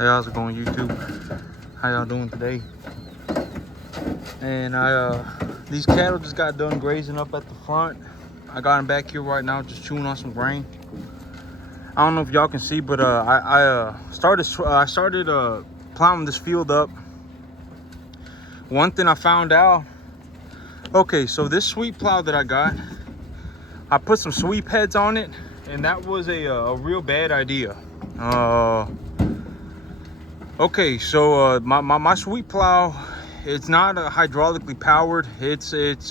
Hey, how's it going, YouTube? How y'all doing today? And these cattle just got done grazing up at the front. I got them back here right now, just chewing on some grain. I don't know if y'all can see, but I started plowing this field up. One thing I found out. Okay, so this sweep plow that I got, I put some sweep heads on it, and that was a real bad idea. Okay, so my sweep plow, it's not hydraulically powered. It's just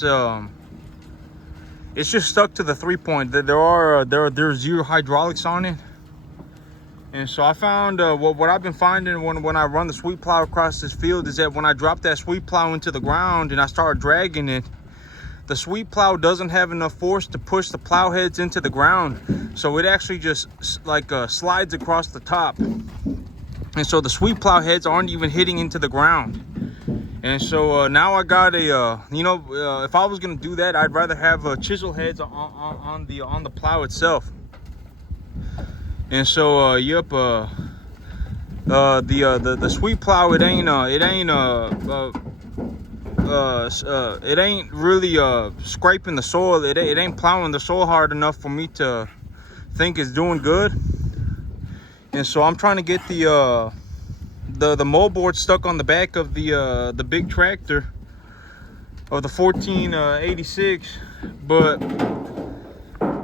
stuck to the 3-point. There's 0 hydraulics on it. And so I found what I've been finding when I run the sweep plow across this field is that when I drop that sweep plow into the ground and I start dragging it, the sweep plow doesn't have enough force to push the plow heads into the ground. So it actually just like slides across the top. And so the sweep plow heads aren't even hitting into the ground. And so now I got a, if I was gonna do that, I'd rather have chisel heads on the plow itself. And so, the sweep plow, it ain't really scraping the soil. It ain't plowing the soil hard enough for me to think it's doing good. And so I'm trying to get the moldboard stuck on the back of the big tractor of the 1486, but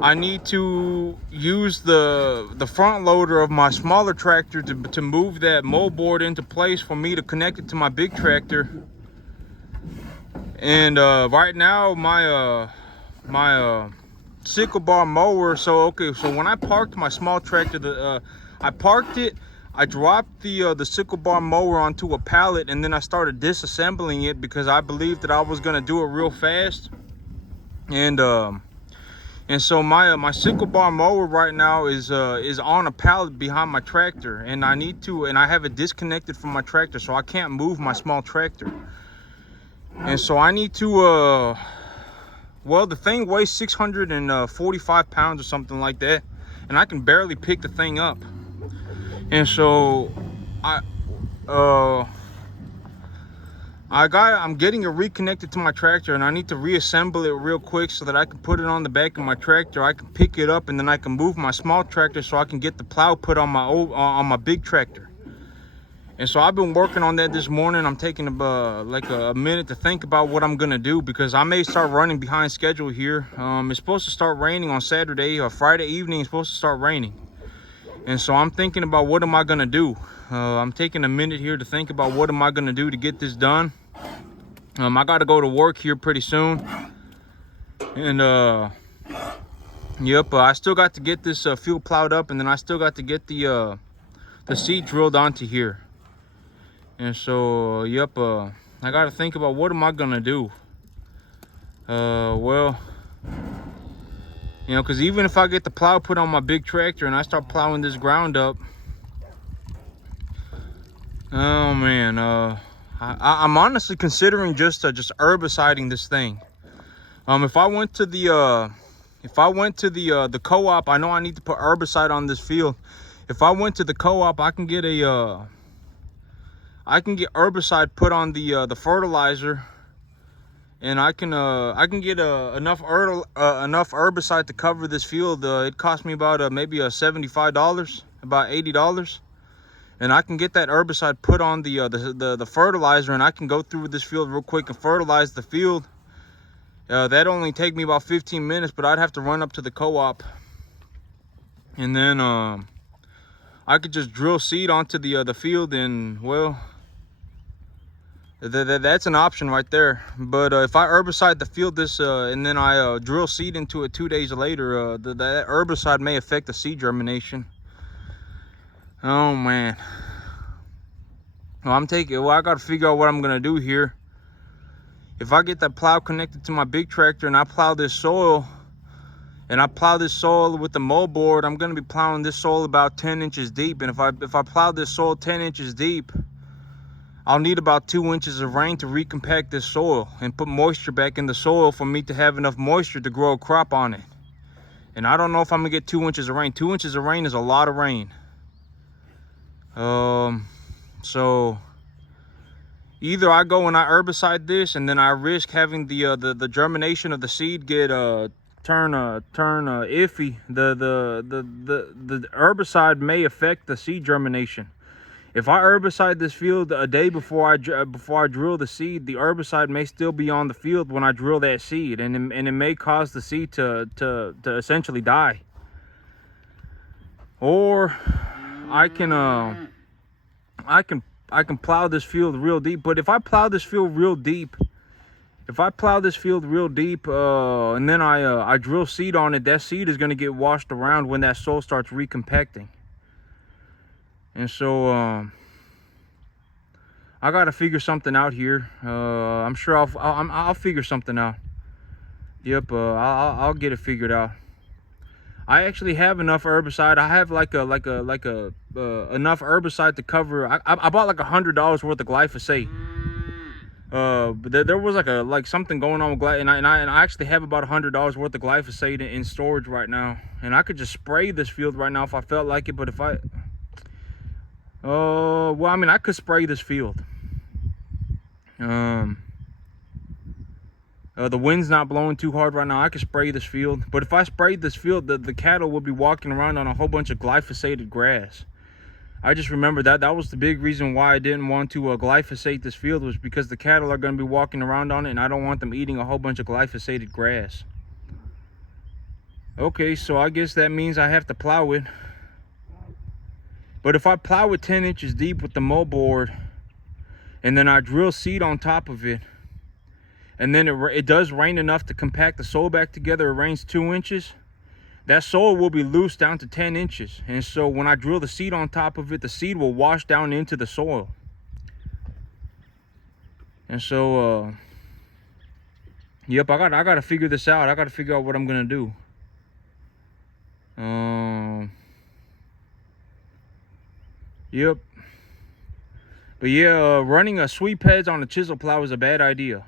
I need to use the front loader of my smaller tractor to move that moldboard into place for me to connect it to my big tractor. And right now my sickle bar mower. So when I parked my small tractor, I parked it, I dropped the sickle bar mower onto a pallet, and then I started disassembling it because I believed that I was gonna do it real fast. And so my sickle bar mower right now is on a pallet behind my tractor, and I have it disconnected from my tractor, so I can't move my small tractor. And so I need to well, the thing weighs 645 pounds or something like that, and I can barely pick the thing up. And so I'm getting it reconnected to my tractor, and I need to reassemble it real quick so that I can put it on the back of my tractor. I can pick it up, and then I can move my small tractor so I can get the plow put on my big tractor. And so I've been working on that this morning. I'm taking like a minute to think about what I'm gonna do, because I may start running behind schedule here. It's supposed to start raining on Saturday, or Friday evening it's supposed to start raining. And so I'm thinking about what am I gonna do. I'm taking a minute here to think about what am I gonna do to get this done. I gotta go to work here pretty soon. And I still got to get this field plowed up, and then I still got to get the seed drilled onto here. And so I gotta think about what am I gonna do. Well, because even if I get the plow put on my big tractor and I start plowing this ground up, oh man, I'm honestly considering just herbiciding this thing. If I went to the co-op, I know I need to put herbicide on this field. If I went to the co-op, I can get herbicide put on the fertilizer. And I can get enough herbicide to cover this field. It cost me about maybe $75, about $80, and I can get that herbicide put on the fertilizer, and I can go through this field real quick and fertilize the field. That only take me about 15 minutes, but I'd have to run up to the co-op, and then I could just drill seed onto the field, and well, that's an option right there. But if I herbicide the field and then I drill seed into it 2 days later, that herbicide may affect the seed germination. Oh man. Well, I gotta figure out what I'm gonna do here. If I get that plow connected to my big tractor and I plow this soil with the moldboard, I'm gonna be plowing this soil about 10 inches deep. And if I plow this soil 10 inches deep, I'll need about 2 inches of rain to recompact this soil and put moisture back in the soil for me to have enough moisture to grow a crop on it. And I don't know if I'm gonna get 2 inches of rain. 2 inches of rain is a lot of rain. So either I go and I herbicide this, and then I risk having the germination of the seed get turn iffy. The herbicide may affect the seed germination. If I herbicide this field a day before I drill the seed, the herbicide may still be on the field when I drill that seed, and it may cause the seed to essentially die. Or I can plow this field real deep. But if I plow this field real deep, and then I drill seed on it, that seed is going to get washed around when that soil starts recompacting. And so I got to figure something out here. I'm sure I'll figure something out. Yep, I'll get it figured out. I actually have enough herbicide. I have enough herbicide to cover. I bought like $100 worth of glyphosate. But there was like something going on with glyphosate, and I actually have about $100 worth of glyphosate in storage right now, and I could just spray this field right now if I felt like it. But if well, I mean, I could spray this field. The wind's not blowing too hard right now. I could spray this field. But if I sprayed this field, the cattle would be walking around on a whole bunch of glyphosated grass. I just remember that was the big reason why I didn't want to glyphosate this field, was because the cattle are going to be walking around on it, and I don't want them eating a whole bunch of glyphosated grass. Okay, so I guess that means I have to plow it. But if I plow it 10 inches deep with the mow board, and then I drill seed on top of it, and then it does rain enough to compact the soil back together, it rains 2 inches, that soil will be loose down to 10 inches. And so when I drill the seed on top of it, the seed will wash down into the soil. And so, yep, I gotta figure this out. I gotta figure out what I'm gonna do. Yep. But yeah, running sweep heads on a chisel plow is a bad idea.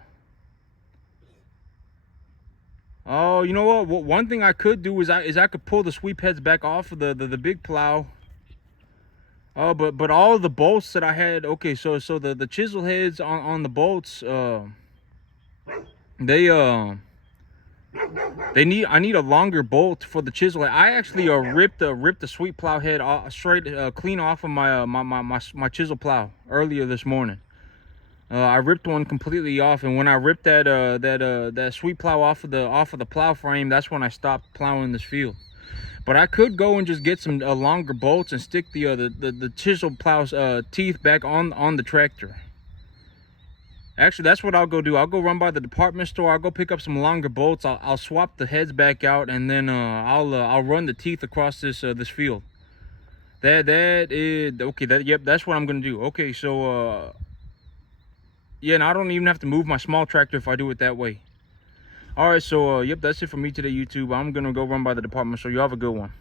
Oh, you know what? One thing I could do is I could pull the sweep heads back off of the big plow. Oh, but all of the bolts that I had, okay, so the chisel heads on the bolts, I need a longer bolt for the chisel head. I actually ripped the sweep plow head straight clean off of my chisel plow earlier this morning. I ripped one completely off, and when I ripped that sweep plow off of the plow frame, that's when I stopped plowing this field. But I could go and just get some longer bolts and stick the chisel plow's teeth back on the tractor. Actually, that's what I'll go do. I'll go run by the department store. I'll go pick up some longer bolts. I'll swap the heads back out, and then I'll run the teeth across this field. That is okay. Yep, that's what I'm gonna do. Okay, so yeah, and I don't even have to move my small tractor if I do it that way. All right, so yep, that's it for me today, YouTube. I'm gonna go run by the department store. You have a good one.